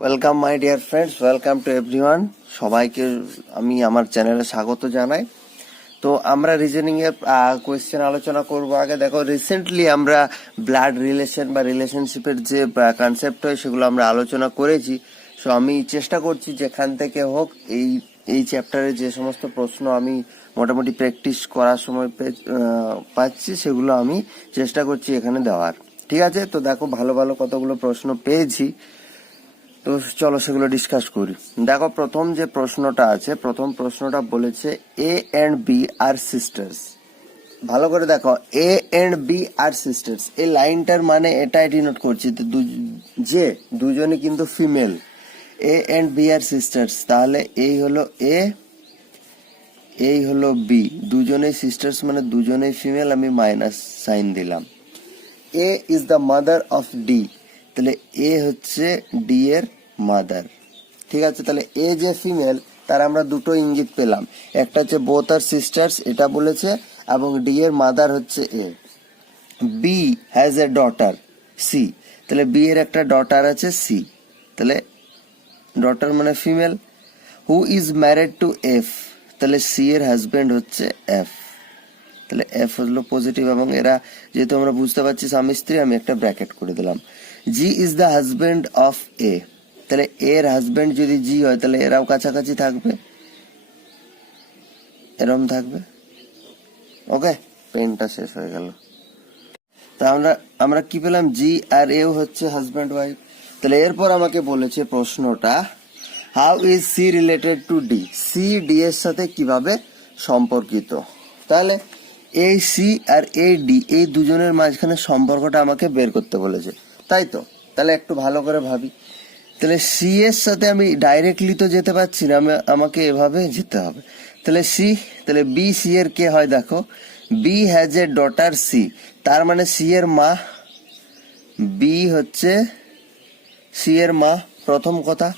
Welcome my dear friends, welcome to everyone. সবাইকে আমি আমার চ্যানেলে স্বাগত জানাই। তো আমরা রিজনিং এর কোয়েশ্চেন আলোচনা করব। আগে দেখো, রিসেন্টলি আমরা ব্লাড রিলেশন বা রিলেশনশিপের যে কনসেপ্ট হয় সেগুলো আমরা আলোচনা করেছি। সো আমি চেষ্টা করছি যেখান থেকে হোক এই চ্যাপ্টারে যে সমস্ত প্রশ্ন আমি মোটামুটি প্র্যাকটিস করার সময় পাচ্ছি সেগুলো আমি চেষ্টা করছি এখানে দেওয়ার। ঠিক আছে, তো দেখো ভালো ভালো কতগুলো প্রশ্ন পেয়েছি, তো চলো সেগুলো ডিসকাস করি। দেখো, প্রথম যে প্রশ্নটা আছে, প্রথম প্রশ্নটা বলেছে A and B are sisters. ভালো করে দেখো, A and B are sisters, এই লাইনটার মানে এটাই ডিনোট করছি যে দুজনে কিন্তু female. A and B are sisters, তাহলে এই হলো এ, এই হলো বি, দুজনেই সিস্টার্স মানে দুজনেই ফিমেল। আমি মাইনাস সাইন দিলাম। A is the mother of D, তাহলে এ হচ্ছে ডি এর মাদার। ঠিক আছে, তাহলে এ যে ফিমেল তার আমরা দুটো ইঙ্গিত পেলাম, একটা হচ্ছে বোথ আর সিস্টার্স এটা বলেছে, এবং ডি এর মাদার হচ্ছে A. B has a daughter C, তাহলে বি এর একটা ডটার আছে সি, তাহলে ডটার মানে female. Who is married to F, তাহলে সি এর হাজবেন্ড হচ্ছে এফ, তাহলে এফ হলো পজিটিভ, এবং এরা যেহেতু আমরা বুঝতে পারছি স্বামী স্ত্রী, আমি একটা ব্র্যাকেট করে দিলাম। জি ইজ দ্য হাজবেন্ড অফ এ, তাহলে এর হাজবেন্ড যদি জি হয় তাহলে এরাও কাছাকাছি থাকবে, এরম থাকবে। ওকে, পেনটা শেষ হয়ে গেল। তা আমরা কি পেলাম, জি আর এও হচ্ছে হাজবেন্ড ওয়াইফ। তাহলে এরপর আমাকে বলেছে প্রশ্নটা, how is C related to D, C D এর সাথে কিভাবে সম্পর্কিত। তাহলে এই সি আর এই ডি, এই দুজনের মাঝখানে সম্পর্কটা আমাকে বের করতে বলেছে, তাই তো। তাহলে একটু ভালো করে ভাবি, তাহলে সি এর সাথে আমি ডাইরেক্টলি তো যেতে পারছি না, আমাকে এভাবে যেতে হবে। তাহলে সি, তাহলে বি সি এর কে হয় দেখো, B has a daughter C, তার মানে সি এর মা, বি হচ্ছে সি এর মা, প্রথম কথা,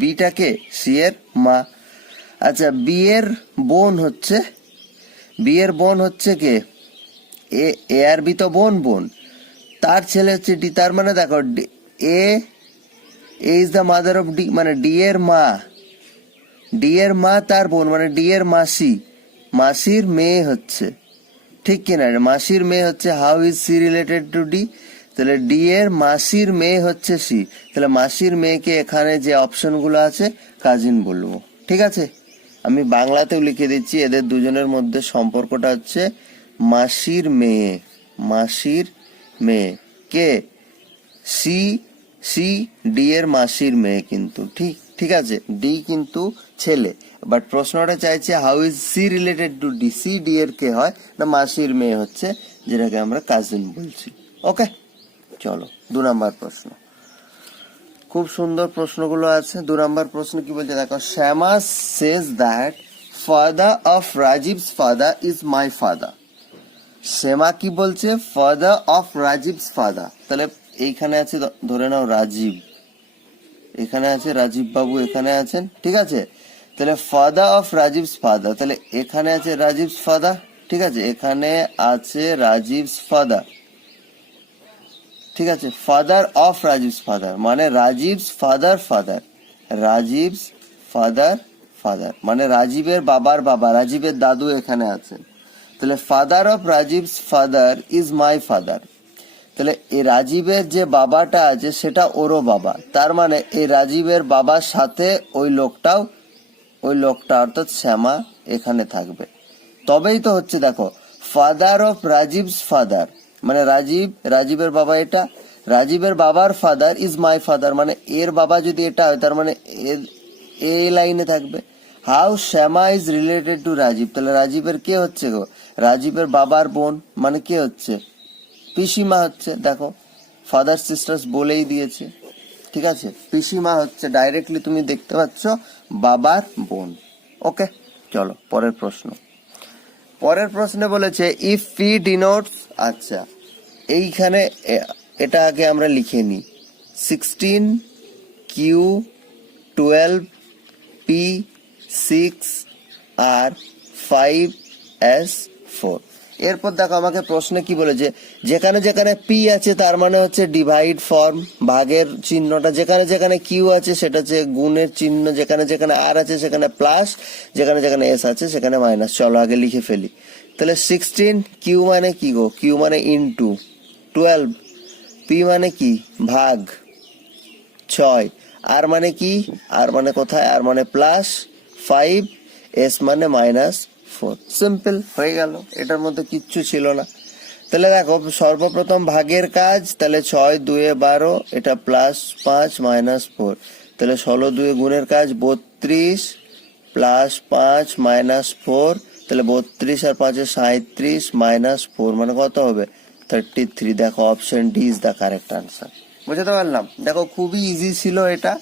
বিটাকে সি এর মা। আচ্ছা, বি এর বোন হচ্ছে, বি এর বোন হচ্ছে কে, এ, এ আর বি তো বোন বোন, তার ছেলে হচ্ছে ডি, তার মানে দেখো A is the mother of D, মানে ডি এর মা, ডি এর মা তার বোন মানে ডি এর মাসি, মাসির মেয়ে হচ্ছে, ঠিক কিনা, মাসির মেয়ে হচ্ছে। How is C related to D, তাহলে ডি এর মাসির মেয়ে হচ্ছে সি, তাহলে মাসির মেয়েকে এখানে যে অপশন গুলো আছে কাজিন বলবো। ঠিক আছে, আমি বাংলাতেও লিখে দিচ্ছি, এদের দুজনের মধ্যে সম্পর্কটা হচ্ছে মাসির মেয়ে, মাসির মেয়ে কে, সি, সি ডি এর মাসির মেয়ে কিন্তু, ঠিক ঠিক আছে, ডি কিন্তু ছেলে। বাট প্রশ্নটা চাইছে how is C related to D, C D এর কে হয় না মাসির মেয়ে হচ্ছে, যেটাকে আমরা কাজিন বলছি। ওকে, চলো 2 নাম্বার প্রশ্ন। খুব সুন্দর প্রশ্নগুলো আছে। 2 নাম্বার প্রশ্ন কি বলছে দেখো, Shyama says that father of Rajiv's father is my father. Shyama কি বলছে, ফাদার অফ রাজীবস ফাদার, তাহলে এইখানে আছে ধরে নাও রাজীব, এখানে আছে রাজীব বাবু, এখানে আছেন, ঠিক আছে। তাহলে ফাদার অফ রাজীবস ফাদার, তাহলে এখানে আছে রাজীবস ফাদার, ঠিক আছে, এখানে আছে রাজীবস ফাদার, ঠিক আছে। ফাদার অফ রাজীবস ফাদার মানে Rajiv's father father, Rajiv's father father মানে রাজীবের বাবার বাবা, রাজীবের দাদু এখানে আছেন। তাহলে father of Rajiv's father is my father, তাহলে এই রাজীবের যে বাবাটা আছে সেটা ওরও বাবা, তার মানে এই রাজীবের বাবার সাথে ওই লোকটা অর্থাৎ শ্যামা এখানে থাকবে, তবেই তো হচ্ছে। দেখো, ফাদার অফ রাজীবস ফাদার মানে রাজীবের বাবা, এটা রাজীবের বাবার ফাদার ইজ মাই ফাদার মানে এর বাবা যদি এটা হয় তার মানে এই লাইনে থাকবে। How Shyama is related to Rajiv, তাহলে রাজীবের কে হচ্ছে গো, রাজীবের বাবার বোন মানে কে হচ্ছে, পিসিমা হচ্ছে। দেখো, ফাদার সিস্টার্স বলেই দিয়েছে, ঠিক আছে, পিসিমা হচ্ছে ডাইরেক্টলি তুমি দেখতে পাচ্ছ বাবার বোন। ওকে, চলো পরের প্রশ্ন। পরের প্রশ্নে বলেছে ইফ পি ডিনোটস, আচ্ছা এইখানে এটা আগে আমরা লিখে নিই, 16 কিউ 12 P 6 R 5 S 4, এরপর দেখো আমাকে প্রশ্নে কি বলেছে, যেখানে যেখানে পি আছে তার মানে হচ্ছে ডিভাইড ফর্ম, ভাগের চিহ্নটা, যেখানে যেখানে কিউ আছে সেটা হচ্ছে গুণের চিহ্ন, যেখানে যেখানে আর আছে সেখানে প্লাস, যেখানে যেখানে এস আছে সেখানে মাইনাস। চলো আগে লিখে ফেলি। তাহলে 16 কিউ মানে কি গো, কিউ মানে ইনটু 12, পি মানে কি ভাগ 6, আর মানে কি, আর মানে কোথায়, আর মানে প্লাস 5, এস মানে -4। সিম্পল হয়ে গেল, এটার মধ্যে কিচ্ছু ছিল না। তাহলে দেখো সর্বপ্রথম ভাগের কাজ, তাহলে 6 2 12, এটা +5 -4, তাহলে 16 2 গুণের কাজ 32 +5 -4, তাহলে 32 আর 5 37 -4 মানে কত হবে 33। দেখো option D is the correct answer. বুঝতে পারলাম? দেখো খুবই ইজি ছিল, এটা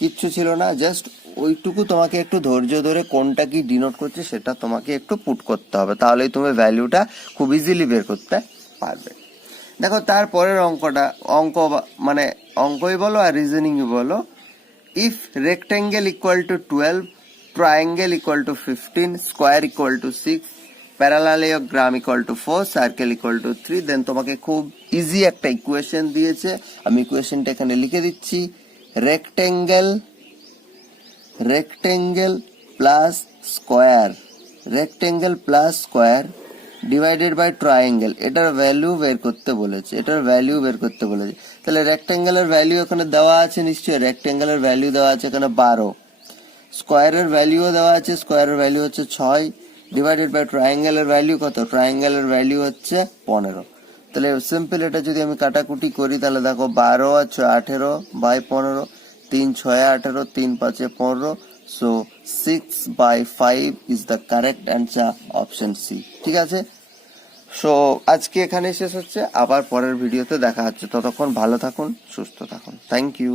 কিচ্ছু ছিল না, জাস্ট ওইটুকু তোমাকে একটু ধৈর্য ধরে কোনটা কি ডিনোট করছে সেটা তোমাকে একটু পুট করতে হবে, তাহলেই তুমি ভ্যালুটা খুব ইজিলি বের করতে পারবে। দেখো তারপরের অঙ্কটা, মানে অঙ্কই বলো আর রিজনিংই বলো, if rectangle equal to 12, triangle equal to 15, square equal to 6, parallelogram equal to 4, circle equal to 3, then তোমাকে খুব ইজি একটা ইকুয়েশন দিয়েছে, আমি ইকুয়েশনটা এখানে লিখে দিচ্ছি। Rectangle plus square, rectangle plus square divided by triangle, এটার ভ্যালু বের করতে বলেছে, তাহলে রেক্টেঙ্গেলের ভ্যালু এখানে দেওয়া আছে নিশ্চয়ই, রেক্টেঙ্গেলের ভ্যালু দেওয়া আছে এখানে 12, স্কোয়ারের ভ্যালুও দেওয়া আছে, স্কোয়ারের ভ্যালু হচ্ছে 6, ডিভাইডেড বাই ট্রায়াঙ্গেলের ভ্যালু কত, ট্রায়াঙ্গেলের ভ্যালু হচ্ছে 15। তাহলে সিম্পল এটা যদি আমি কাটাকুটি করি, তাহলে দেখো 12 আর 6 18 by 15, 3 6 18, 3 5 15, so 6/5 is the correct answer, option C. ঠিক আছে, সো আজকে এখানে শেষ হচ্ছে, আবার পরের ভিডিওতে দেখা হচ্ছে, ততক্ষণ ভালো থাকুন, সুস্থ থাকুন, থ্যাংক ইউ।